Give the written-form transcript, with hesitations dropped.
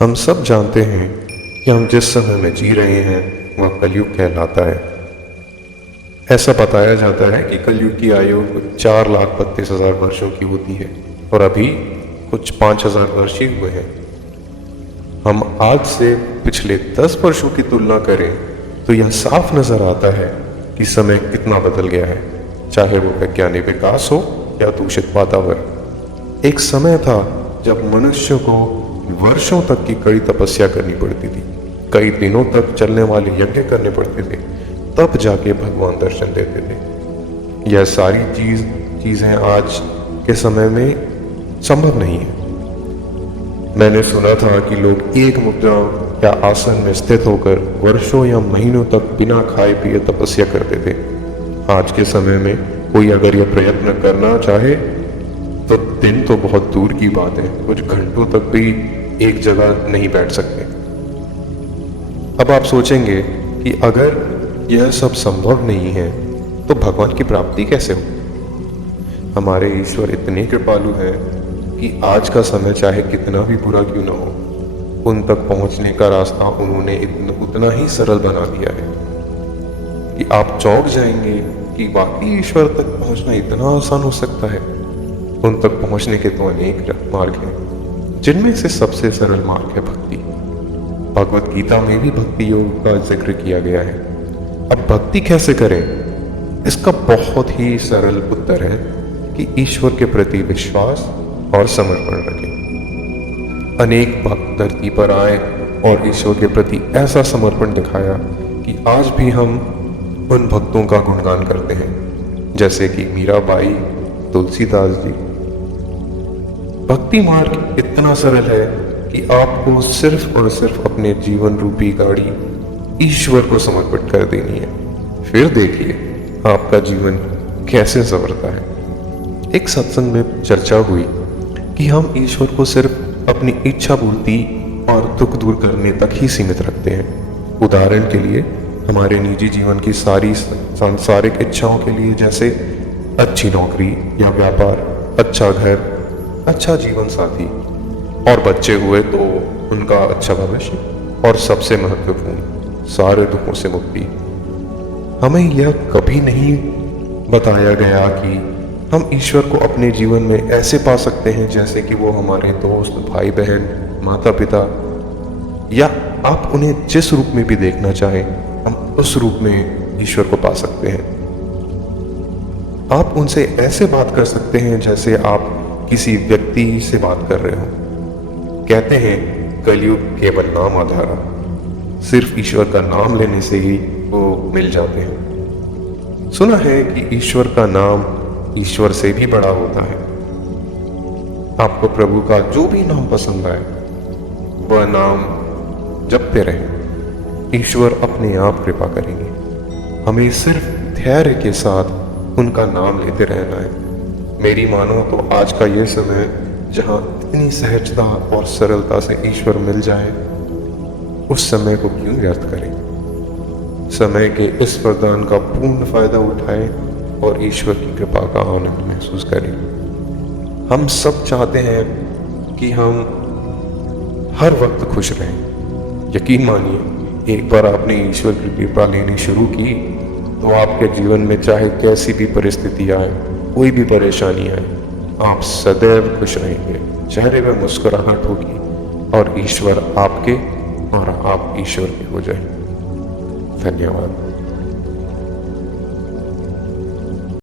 हम सब जानते हैं कि हम जिस समय में जी रहे हैं वह कलयुग कहलाता है। ऐसा बताया जाता है कि कलयुग की आयु 4,32,000 वर्षों की होती है और अभी कुछ 5,000 वर्ष ही हुए हैं। हम आज से पिछले 10 वर्षों की तुलना करें तो यह साफ नजर आता है कि समय कितना बदल गया है, चाहे वो वैज्ञानिक विकास हो या दूषित वातावरण। एक समय था जब मनुष्य को वर्षों तक की कड़ी तपस्या करनी पड़ती थी, कई दिनों तक चलने वाले यज्ञ करने पड़ते थे, तब जाके भगवान दर्शन देते थे। यह सारी चीजें आज के समय में संभव नहीं है। मैंने सुना था कि लोग एक मुद्रा या आसन में स्थित होकर वर्षों या महीनों तक बिना खाए पिए तपस्या करते थे। आज के समय में कोई अगर यह प्रयत्न करना चाहे तो दिन तो बहुत दूर की बात है, कुछ घंटों तक भी एक जगह नहीं बैठ सकते। अब आप सोचेंगे कि अगर यह सब संभव नहीं है तो भगवान की प्राप्ति कैसे हो। हमारे ईश्वर इतने कृपालु हैं कि आज का समय चाहे कितना भी बुरा क्यों ना हो, उन तक पहुंचने का रास्ता उन्होंने उतना ही सरल बना दिया है कि आप चौंक जाएंगे कि वाकई ईश्वर तक पहुंचना इतना आसान हो सकता है। उन तक पहुंचने के तो अनेक मार्ग हैं, जिनमें से सबसे सरल मार्ग है भक्ति। भगवत गीता में भी भक्ति योग का जिक्र किया गया है। अब भक्ति कैसे करें, इसका बहुत ही सरल उत्तर है कि ईश्वर के प्रति विश्वास और समर्पण रखें। अनेक भक्त धरती पर आए और ईश्वर के प्रति ऐसा समर्पण दिखाया कि आज भी हम उन भक्तों का गुणगान करते हैं, जैसे कि मीराबाई, तुलसीदास जी। भक्ति मार्ग इतना सरल है कि आपको सिर्फ और सिर्फ अपने जीवन रूपी गाड़ी ईश्वर को समर्पित कर देनी है, फिर देखिए आपका जीवन कैसे संवरता है। एक सत्संग में चर्चा हुई कि हम ईश्वर को सिर्फ अपनी इच्छा पूर्ति और दुख दूर करने तक ही सीमित रखते हैं। उदाहरण के लिए हमारे निजी जीवन की सारी सांसारिक इच्छाओं के लिए, जैसे अच्छी नौकरी या व्यापार, अच्छा घर, अच्छा जीवन साथी, और बच्चे हुए तो उनका अच्छा भविष्य, और सबसे महत्वपूर्ण सारे दुखों से मुक्ति। हमें यह कभी नहीं बताया गया कि हम ईश्वर को अपने जीवन में ऐसे पा सकते हैं जैसे कि वो हमारे दोस्त, भाई बहन, माता पिता, या आप उन्हें जिस रूप में भी देखना चाहें हम उस रूप में ईश्वर को पा सकते हैं। आप उनसे ऐसे बात कर सकते हैं जैसे आप किसी व्यक्ति से बात कर रहे हो। कहते हैं कलयुग केवल नाम आधारा, सिर्फ ईश्वर का नाम लेने से ही वो मिल जाते हैं। सुना है कि ईश्वर का नाम ईश्वर से भी बड़ा होता है। आपको प्रभु का जो भी नाम पसंद आए वह नाम जपते रहें, ईश्वर अपने आप कृपा करेंगे। हमें सिर्फ धैर्य के साथ उनका नाम लेते रहना है। मेरी मानो तो आज का ये समय जहां इतनी सहजता और सरलता से ईश्वर मिल जाए, उस समय को क्यों व्यर्थ करें। समय के इस वरदान का पूर्ण फायदा उठाएं और ईश्वर की कृपा का आनंद महसूस करें। हम सब चाहते हैं कि हम हर वक्त खुश रहें। यकीन मानिए, एक बार आपने ईश्वर की कृपा लेनी शुरू की तो आपके जीवन में चाहे कैसी भी परिस्थिति आए, कोई भी परेशानी आए, आप सदैव खुश रहेंगे, चेहरे में मुस्कुराहट होगी और ईश्वर आपके और आप ईश्वर के हो जाएंगे। धन्यवाद।